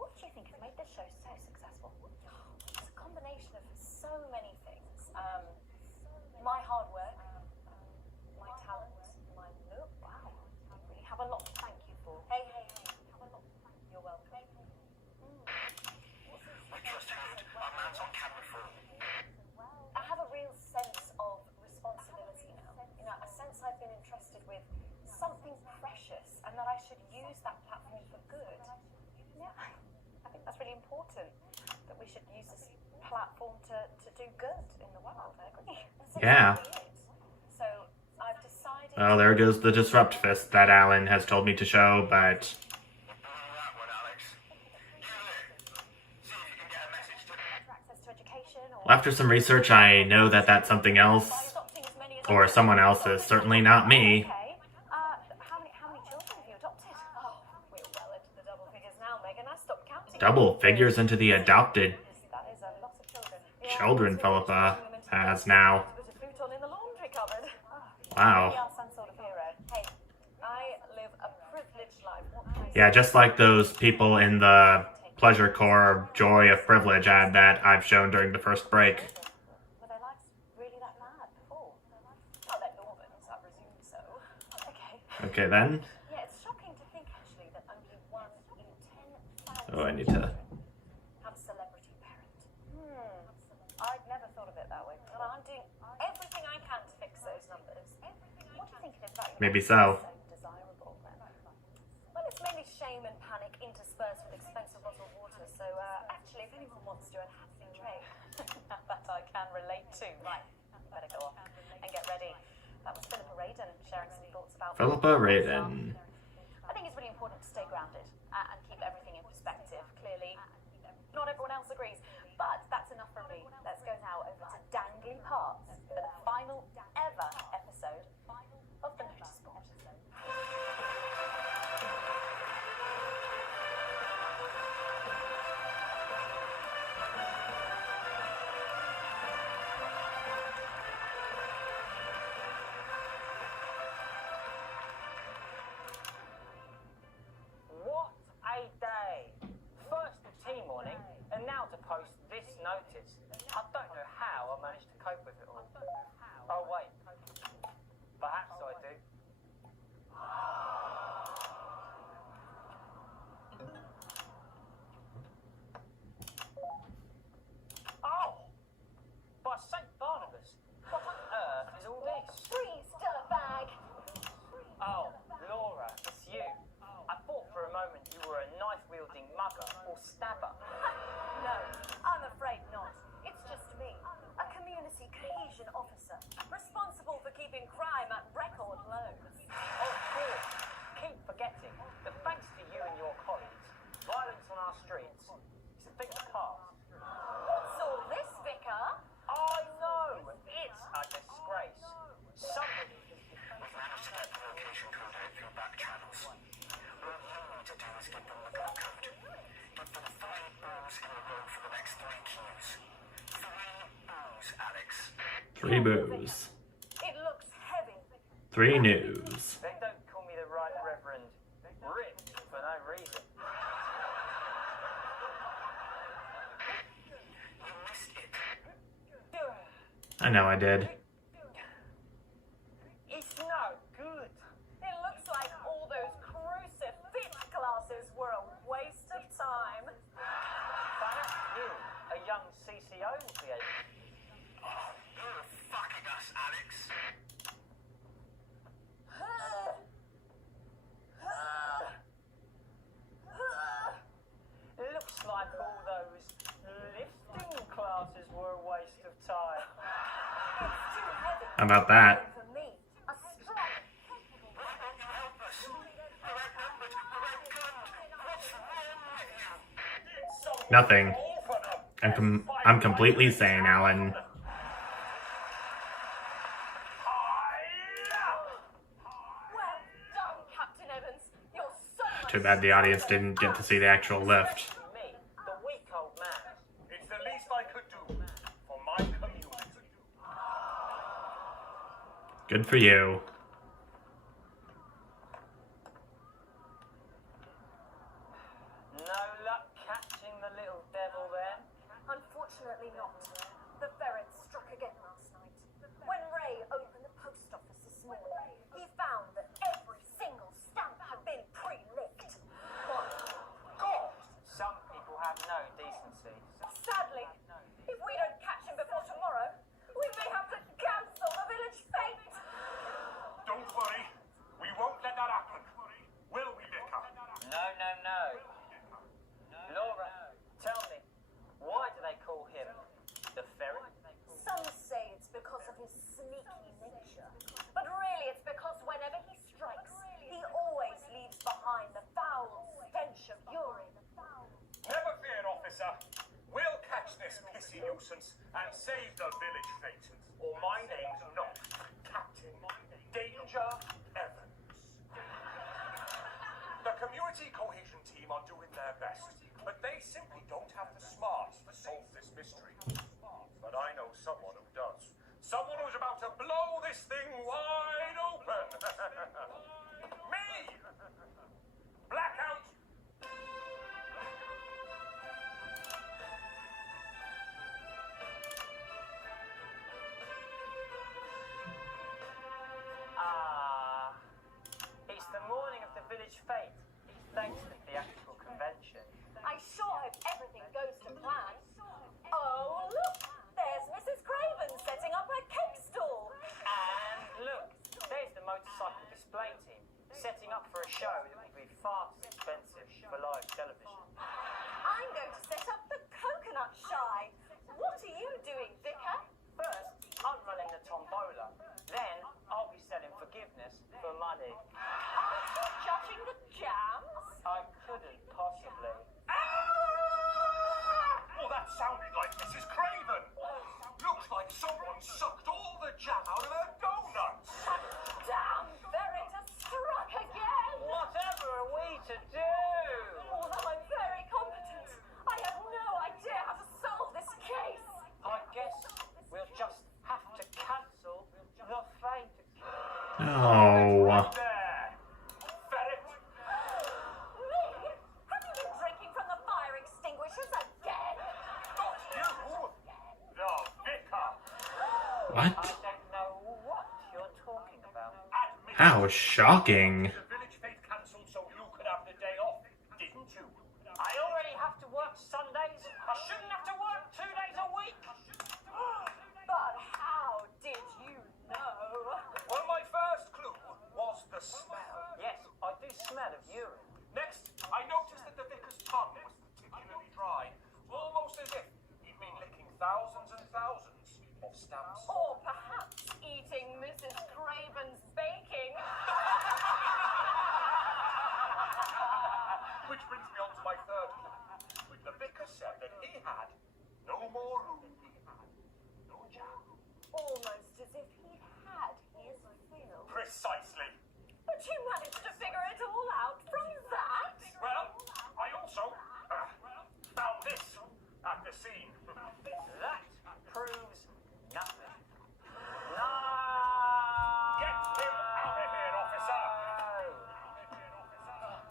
What do you think has made this show so successful? It's a combination of so many things. My hard work, my talent, my look. Wow, you really have a lot to thank you for. Hey. You're welcome. We just heard our man's on camera for I have a real sense of responsibility now. You know, a sense I've been entrusted with something precious and that I should use that platform for good. Yeah, I think that's really important, that we should use this platform to do good in the world. I agree. That's Yeah. exactly it. So I've decided. Well, there goes the disrupt fist that Alan has told me to show, but that one, Alex. You there. See if you can get a message to After some research, I know that that's something else, Adopting as many as or someone else is certainly not me. Okay. How many children have you adopted? Oh, we're well into the double figures now, Megan. I stopped counting. Double figures into the adopted That is a lot of children. children Philippa has now. Put a futon in the laundry cupboard. Wow. You are some sort of hero. Hey, I live a privileged life. What can I say? Yeah, just like those people in the Pleasure Corps Joy of Privilege ad that I've shown during the first break. Were their lives really that bad before? Oh, they're Normans, I presume so. Okay. Okay then. Yeah, it's shocking to think actually that only 1 in 10,000 Oh, I need to... have a celebrity parent. I'd never thought of it that way. But I'm doing everything I can to fix those numbers. What do you think it is about Maybe so. desirable then? Well, it's mainly shame and panic interspersed with expensive bottled water. So, actually, if anyone wants to enhance their trade, that I can relate to. Right, you better go off and get ready. That was Philippa Radin sharing some thoughts about Philippa Radin. I think it's really important to stay grounded and keep everything in perspective. Clearly, not everyone else agrees, but that's enough from me. Let's go now over to Dangly Parks for the final ever episode of the Notice Board. What a day! First the tea morning, and now to post this notice. I don't know how I managed to cope with it all. Oh wait, perhaps I do. Oh! By St. Barnabas, what on earth is all this? Free Stella bag! Oh, Laura, it's you. I thought for a moment you were a knife-wielding mugger or stabber. No, I'm afraid not. It's just me, a community cohesion officer, responsible for keeping crime at record lows. Of course, keep forgetting that thanks to you and your colleagues, violence on our streets is a thing of the past. What's all this, Vicar? I know, it's a disgrace. Somebody... We've managed to get the location code out through back channels. What you need to do is give them the block code. Give them 3 booms in a row for the next 3 cues. 3 booms, Alex. 3 boos. It looks heavy. 3 news. They don't call me the Right Reverend Rip for no reason. You missed it. I know I did. It's no good. It looks like all those crucifix classes were a waste of time. Perhaps you, a young CCO, will be able to. Oh, you're fucking us, Alex. Looks like all those lifting classes were a waste of time. It's too heavy. How about that? For me, a strong, Why won't you help us? You're outnumbered. You're outgunned. What's wrong with you? Nothing. I'm completely sane, Alan. well done, Captain Evans. You're so much Too bad the audience didn't get to see the actual lift. Me, the weak old man. It's the least I could do for my community. Good for you. No luck catching the little devil then? Unfortunately not. The ferrets struck again last night. When Ray opened the post office this morning, he found that every single stamp had been pre-licked. God! Some people have no decency. Sadly, if we don't catch him before tomorrow, we may have to cancel the village fete. nuisance and save the village fate, or my name's not Captain Danger Evans. The community cohesion team are doing their best, but they simply don't have the smarts to solve this mystery. But I know someone who does. Someone who's about to blow this thing wide open. Me! Blackout! It's the morning of the village fete, thanks to the theatrical convention. I sure hope everything goes to plan. Oh, look! There's Mrs. Craven setting up her cake stall. And look, there's the motorcycle display team, setting up for a show that will be far too expensive for live television. I'm going to set up the coconut shy. What are you doing, Vicar? First, I'm running the tombola. Then, I'll be selling forgiveness for money. Aren't you judging the jams? I couldn't possibly. Well, that sounded like Mrs. Craven. Looks like someone sucked all the jam out of her donuts. Damn, Verita struck again! Whatever are we to do? Although I'm very competent, I have no idea how to solve this case. I guess we'll just have to cancel the fate. Oh. There. Ferret. Me? Have you been drinking from the fire extinguishers again? Not you. The vicar. What? I don't know what you're talking about. Admit How shocking. the village fete cancelled so you could have the day off, didn't you? I already have to work Sundays. I shouldn't have to work 2 days a week. But how did you know? Well, my first clue was the smell. Yes, I do smell of urine. Next, I noticed that the vicar's tongue was particularly dry, almost as if he'd been licking thousands and thousands of stamps. Or perhaps eating Mrs. Craven's baking. Which brings me on to my third clue. When the vicar said that he had no more room, he had no jam. Almost as if he'd had his fill. Precisely. But you managed to figure it all out from that? Well, I also found this at the scene. That proves nothing. No! Get him out of here, officer!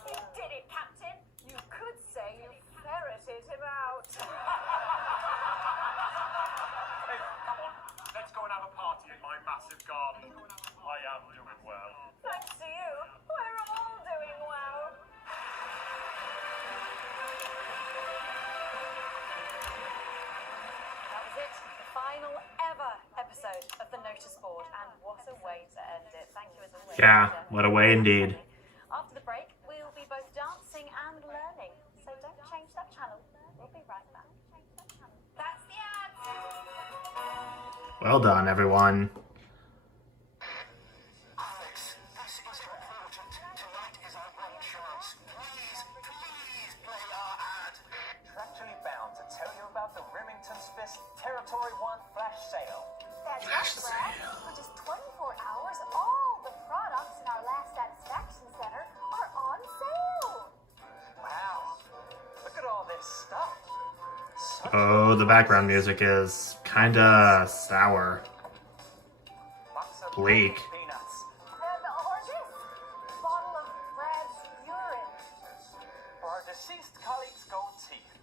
You did it, Captain. You could say you ferreted him out. Hey, come on. Let's go and have a party in my massive garden. I am doing well. Thanks to you, we're all doing well. That was it. The final ever episode of the Notice Board. And what a way to end it. Thank you as always. Yeah, what a way indeed. After the break, we'll be both dancing and learning. So don't change that channel. We'll be right back. That's the ad. Well done, everyone. Alex, this is important. Tonight is our one chance. Please play our ad. Contractually bound to tell you about the Remington's Fist Territory 1 flash sale. That's right, Brad. For just 24 hours, all the products in our last satisfaction center are on sale. Wow, look at all this stuff. Oh, the background music is kinda sour. Box of Bleak. peanuts. Or this bottle of Brad's urine. For our deceased colleague's gold teeth.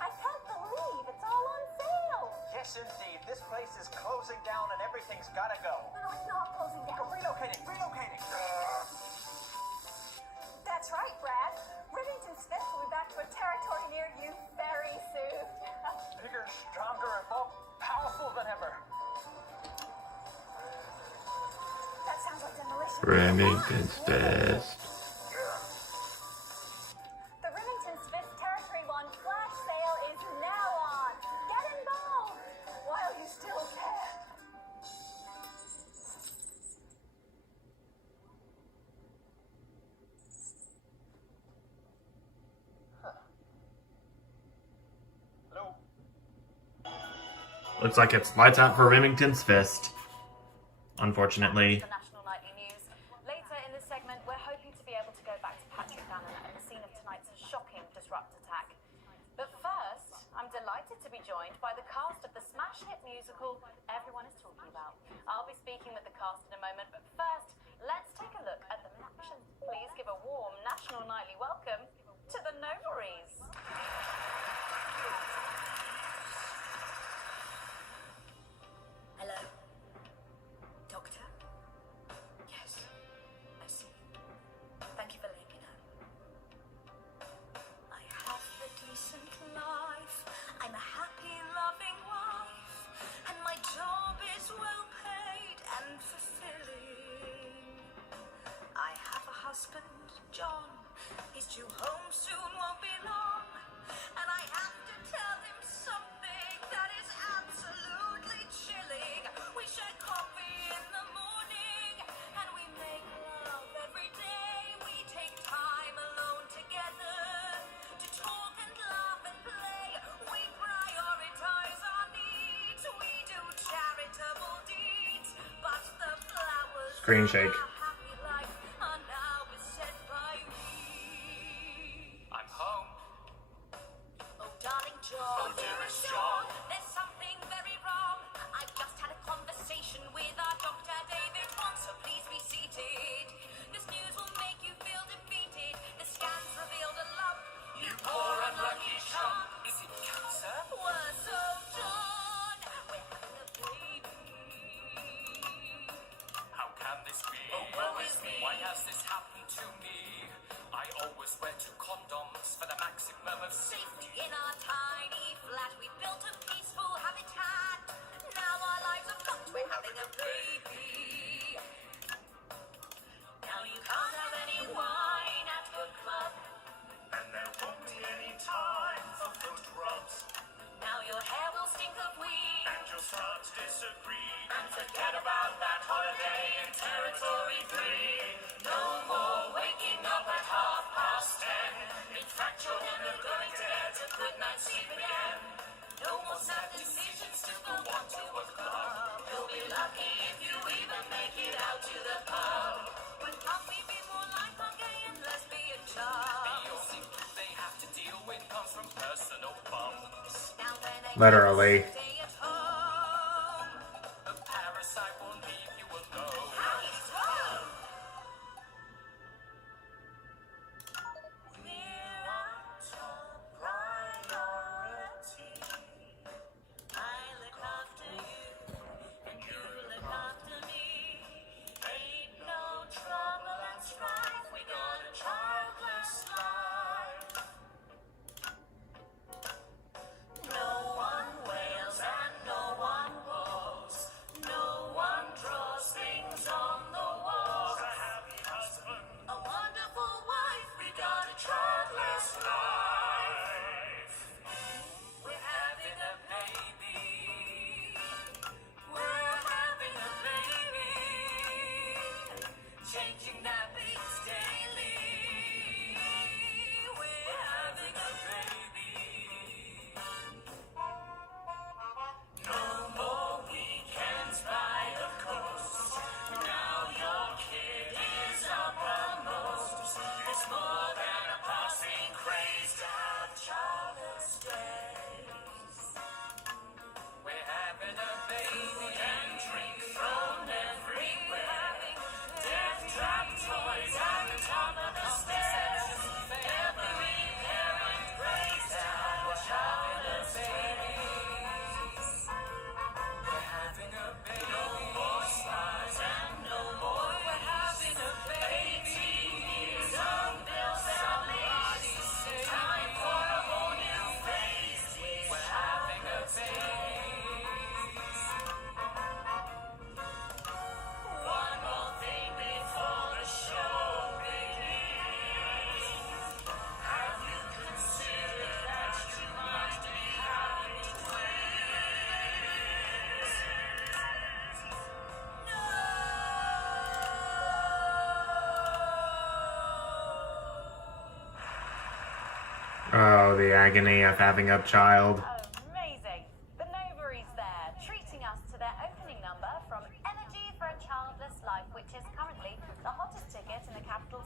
I can't believe it's all on sale. Yes, indeed. This place is closing down and everything's gotta go. No, it's not closing down. Relocating. That's right, Brad. Remington Smith will be back to a territory near you very soon. Bigger, stronger, and more powerful than ever. That sounds like demolition. Remington's Fist. The Remington Smith Territory 1 flash sale is now on. Get involved while you still can. Looks like it's lights out for Remington's Fist. Unfortunately. For National Nightly News. Later in this segment, we're hoping to be able to go back to Patrick Bannon and the scene of tonight's shocking Disrupt attack. But first, I'm delighted to be joined by the cast of the smash hit musical everyone is talking about. I'll be speaking with the cast in a moment, but first, let's take a look at them in action. Please give a warm National Nightly welcome to the Novaries. Hello? Doctor? Yes, I see. Thank you for letting me know. I have a decent life. I'm a happy, loving wife. And my job is well paid and fulfilling. I have a husband, John. He's due home soon, won't be long. And I have to tell him something that is absolutely chilling. We share coffee in the morning, and we make love every day. We take time alone together to talk and laugh and play. We prioritize our needs. We do charitable deeds. But the flowers Screen shake. of our happy life are now beset by weeds. I'm home. Oh, darling John. Oh, dearest John. There's something very wrong. I've just had a conversation with our Dr. David Wong, so please be seated. This news will make you feel defeated. The scans revealed a lump. You poor unlucky chump. Is it cancer? We're so done. We're having a baby. How can this be? Oh, woe is me. Why has this happened to me? I always wear 2 condoms for the maximum of Safety in our tiny flat. We built a peaceful habitat. Now our lives are fucked. We're having a baby. Now you can't have any wine at your club. And there won't be any time for foot rubs. Now your hair will stink of weed. And you'll start to disagree. And forget about that holiday in territory 3. No more waking up at 10:30. In fact, you're never going to get a good night's sleep again. No more sad decisions to go on to a club. You'll be lucky if you even make it out to the pub. But can't we be more like our gay and lesbian chums? Your secret they have to deal with comes from personal bums. Now when they Literally. stay at home. A parasite won't leave you alone. How you told? We're our top priority. I look after you, and you look after me. Ain't no trouble and strife. We got a childless life. No one wails and no one walks. No one draws things on the walls. A happy husband, A wonderful wife. we got a childless life. We're having a baby. We're having a baby. Changing nappies daily. We're having a baby. No more weekends by the coast. Now your kid is uppermost. It's more than a passing craze to have childless days. We're having a baby and drink thrown everywhere. Death trap toys at the top of the stairs. Every parent prays to have childless babies. We're having a baby. No more spas and no more. We're having a baby. Some bills and ladies. Time for a whole new phase. We're having a baby. One more thing before the show begins. Have you considered that you might be having twins? Oh, the agony of having a child. Amazing. The Novaries there,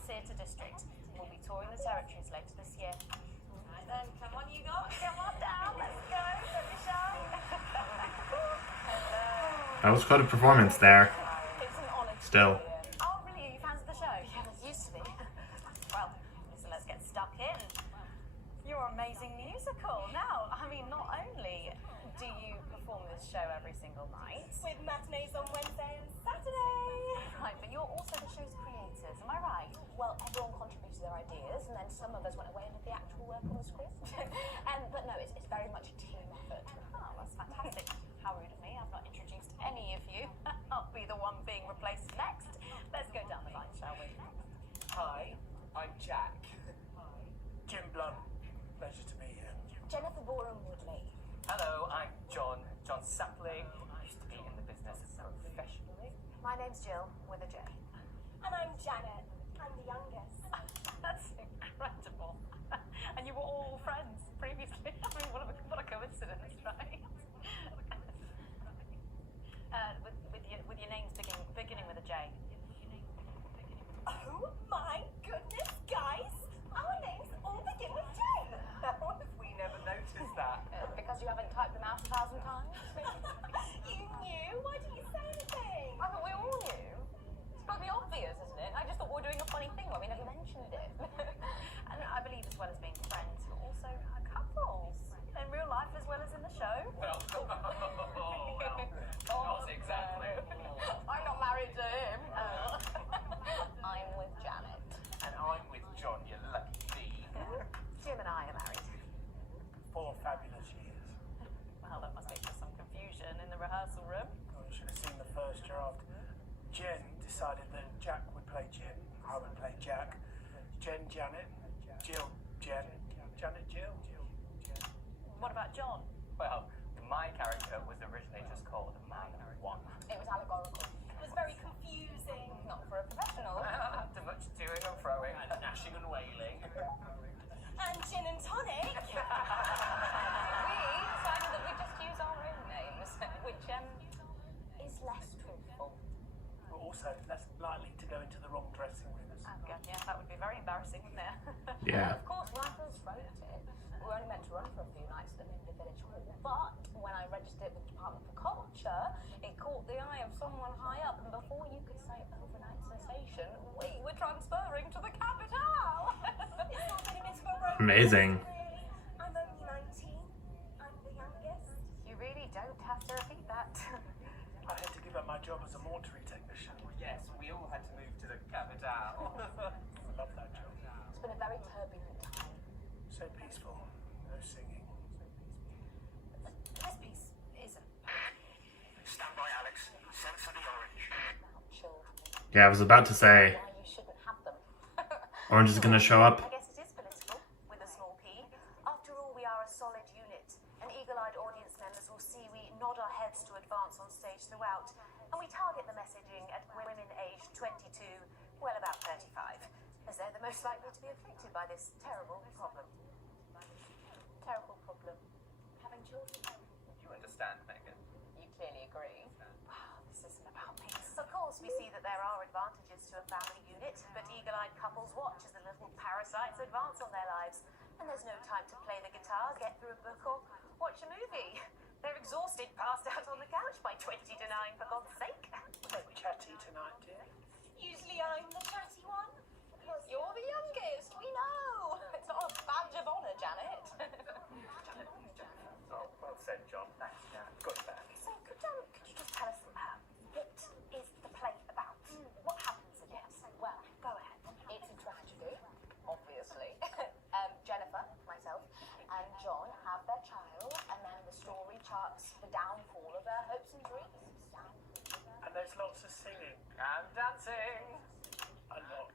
Theatre District. We'll be touring the territories later this year. Right then, come on you guys, come on down, let's go, don't be shy. That was quite a performance there. It's an honour to Still. be here. Oh really, are you fans of the show? Yeah, it used to be. Well, so let's get stuck in. Your amazing musical. Now, I mean, not only do you perform this show every single night, With matinees on Wednesday and Saturday. right, but you're also the show's creators, am I right? Well, everyone contributed their ideas, and then some of us went away and did the actual work on the script. But no, it's very much a team effort. Oh, that's fantastic. How rude of me, I've not introduced any of you. I'll be the one being replaced next. Let's go down the line, shall we? Hi, I'm Jack. Jim Blunt. Pleasure to be here. Jennifer Boren Woodley. Hello, I'm John Sapling. Used to be in the business professionally. My name's Jill, with a J. And I'm Janet. I'm the youngest. That's incredible. And you were all friends previously. I mean, what a coincidence, right? With your names beginning with a J. Oh my goodness, guys! Our names all begin with J. How have we never noticed that? Because you haven't typed them out 1,000 times? You knew? Why didn't you say anything? I mean, we all knew. It's probably obvious, isn't it? I just thought we were doing a funny thing where we never mentioned it. And I believe as well as being friends, we're also couples. In real life as well as in the show. Well, not exactly. I'm not married to him. I'm with Janet. And I'm with John, you lucky thief. Jim and I are married. 4 fabulous years. Well, that must make for some confusion in the rehearsal room. Oh, you should have seen the first draft. Jen decided that Jack would play Jim, I would play Jack. Jen, Janet, Jill, Jen, Janet, Jill. What about John? Well, my character was originally just called Man 1. It was allegorical. It was very confusing. Not for a professional. Too much toing and froing and gnashing and wailing. And gin and tonic. We decided that we'd just use our own names, which Is less truthful. But also less likely to go into the wrong dressing rooms. oh god, yeah, that would be very embarrassing, wouldn't it? Yeah. Of course, when I first wrote it, we were only meant to run for a few nights at the Nimby Village Hall. But when I registered it with the Department for Culture, it caught the eye of someone high up, and before you could say overnight sensation, we were transferring to the capital. It's not been a miss for a Amazing. really. I'm only 19. I'm the youngest. You really don't have to repeat that. I had to give up my job as a mortuary technician. Yes, we all had to move to the capital. I love that job. It's been a very turbulent time. So peaceful, no singing. This piece isn't Stand by, Alex. Censor the orange. about children. Yeah, I was about to say, Why you shouldn't have them. Orange is gonna show up. I guess it is political, with a small p. After all, we are a solid unit, and eagle-eyed audience members will see we nod our heads to advance on stage throughout, and we target the messaging at women aged 22, well, about 35, as they're the most likely to be afflicted by this terrible problem. Terrible problem. Having children. You understand, Megan? You clearly agree. Wow, this isn't about me. Of course, we see that there are advantages to a family unit, but eagle-eyed couples watch as the little parasites advance on their lives. And there's no time to play the guitar, get through a book, or watch a movie. They're exhausted, passed out on the couch by 20 to 9, for God's sake. So chatty tonight, dear. Usually I'm the chatty one. Because You're the youngest, we know. It's not a badge of honour, Janet. Oh, well said, John. Thanks, Jack. Got it back. So, could you just tell us, what is the play about? What happens in it? Well, go ahead. It's a tragedy. Obviously. Jennifer, myself, and John have their child, and then the story charts the downfall of their hopes and dreams. And there's lots of singing. And dancing. A lot.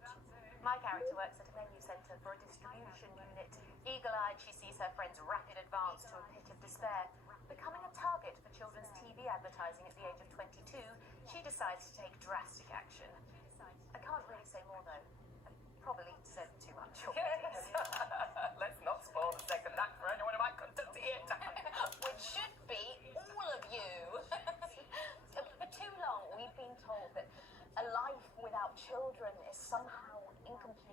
My character works at a menu centre for a distribution unit. Eagle-eyed, she sees her friend's rapid advance to a pit of despair. Becoming a target for children's TV advertising at the age of 22, she decides to take drastic action. I can't really say more, though. I probably said too much already. Yes. Let's not spoil the second act for anyone who might come to see it. Which should be all of you. For too long, we've been told that a life without children is somehow incomplete.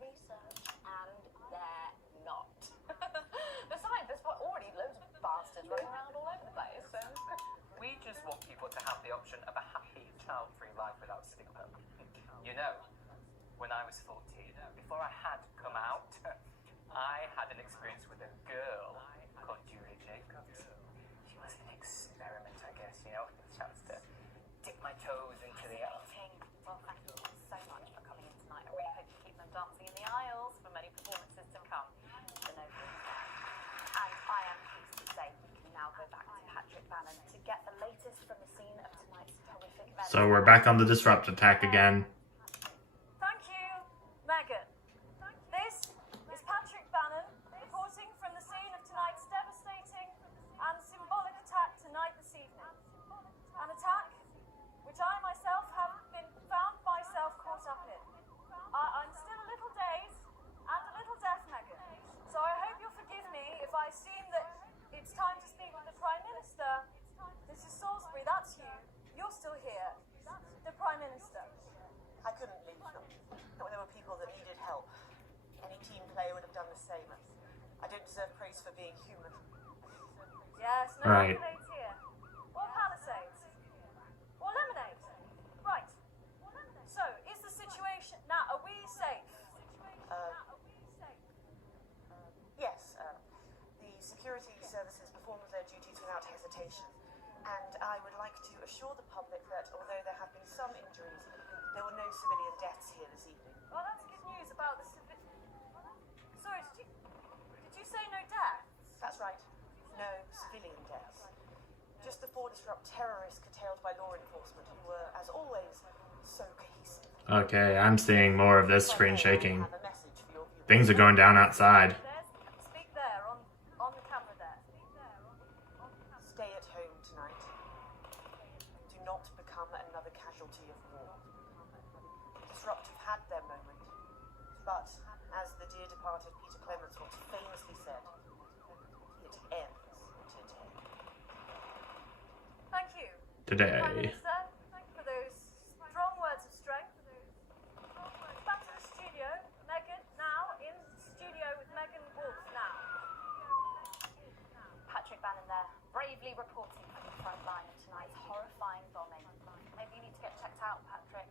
research, and they're not. Besides, there's already loads of bastards running around all over the place. So. We just want people to have the option of a happy, child-free life without stigma. You know, when I was 14, before I had come out, I had an experience with a girl called Julia Jacobs. She was an experiment, I guess, you know, a chance to dip my toes into the Meeting. Well, thank you all so much for coming in tonight. I really hope you keep them dancing in the aisles for many performances to come. The Nobel. And I am pleased to say we can now go back to Patrick Bannon to get the latest from the scene of tonight's horrific event. So we're back on the Disrupt attack again. Thank you, Megan. This is Patrick Bannon reporting from the scene of tonight's devastating and symbolic attack tonight this evening. An attack which I myself have been found myself caught up in. I'm still a little dazed and a little deaf, Megan. So I hope you'll forgive me if I seem that it's time to speak with the Prime Minister. This is Salisbury, that's you. You're still here. The Prime Minister. I couldn't leave them. There were people that needed help. Any team player would have done the same. I don't deserve praise for being human. Yes, no Right. accolades here. Or Palisades. Or lemonade. Right. So, is the situation... Now, are we safe? Yes, the security services performed their duties without hesitation. And I would like to assure the public that although there have been some injuries, there were no civilian deaths here this evening. Well, that's good news about the Sorry, did you say no deaths? That's right. No civilian deaths. Just the 4 Disrupt terrorists curtailed by law enforcement who were, as always, so cohesive. Okay, I'm seeing more of this screen shaking. I have a message for your viewers. Things are going down outside. Speak there, on the camera there. Stay at home tonight. Do not become another casualty of war. Disrupt have had their moment, but as the dear departed Peter Clements once famously said, it ends today. Thank you. Prime Today. Minister, thank you for those strong words of strength. Back to the studio. Megan, now in studio with Megan Wolf now. Patrick Bannon there, bravely reporting from the front line of tonight's horrifying bombing. Maybe you need to get checked out, Patrick.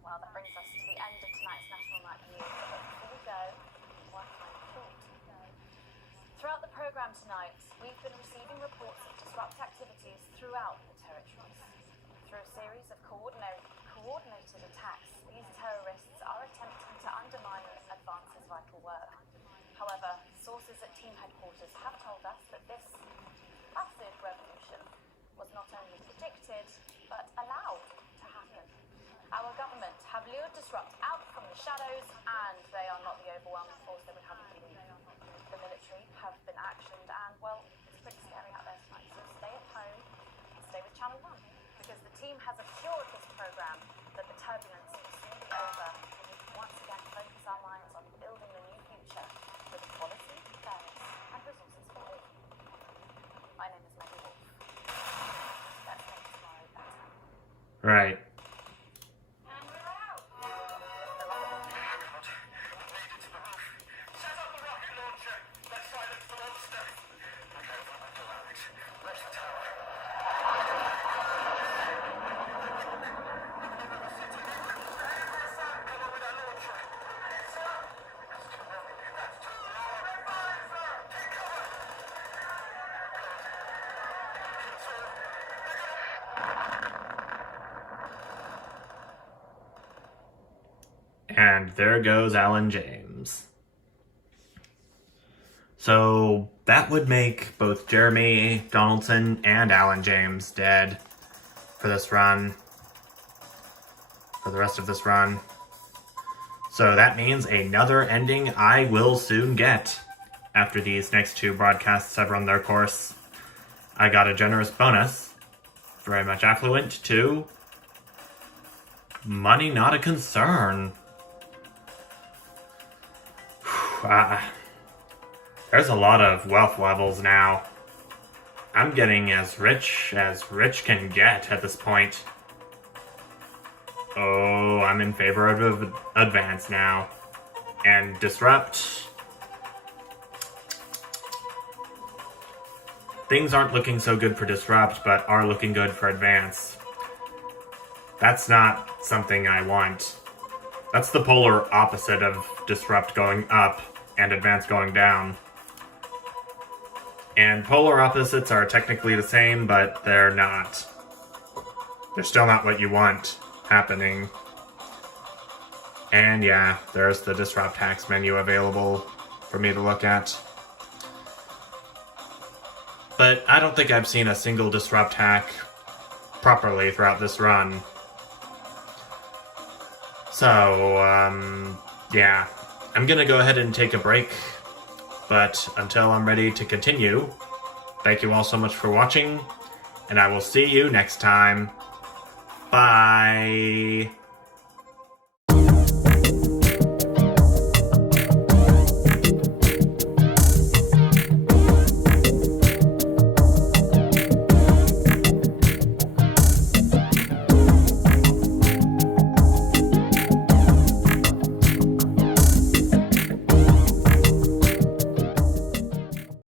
Well, that brings us to the end of tonight's National Night News. But before we go, one final thought. Throughout the programme tonight, we've been receiving reports of disrupt activities throughout the territories. Through a series of coordinated attacks, these terrorists are attempting to undermine Advance's vital work. However, sources at team headquarters have told us that this massive revolution was not only predicted, but allowed to happen. Our government have lured Disrupt out from the shadows, and they are not the overwhelming force they would have you believe. The military have been actioned, and, well, it's pretty scary out there tonight, so stay at home and stay with Channel 1, because the team has assured this programme that the turbulence will soon be over, and we can once again focus our minds on building a new future with equality, fairness, and resources for all. My name is Megan Wolf. Let's make tomorrow better. Right. And we're out. Set up the rocket launcher. Let's silence the monster. Okay, Alex. Where's the tower? And there goes Alan James. So that would make both Jeremy Donaldson and Alan James dead for this run. For the rest of this run. So that means another ending I will soon get after these next 2 broadcasts have run their course. I got a generous bonus. Very much affluent to money not a concern. There's a lot of wealth levels now. I'm getting as rich can get at this point. Oh, I'm in favor of Advance now. and disrupt. Things aren't looking so good for disrupt, but are looking good for advance. That's not something I want. That's the polar opposite of disrupt going up and advance going down. And polar opposites are technically the same, but they're not. They're still not what you want happening. And yeah, there's the disrupt hacks menu available for me to look at. But I don't think I've seen a single disrupt hack properly throughout this run. So, yeah. I'm gonna go ahead and take a break. But until I'm ready to continue, thank you all so much for watching, and I will see you next time. Bye!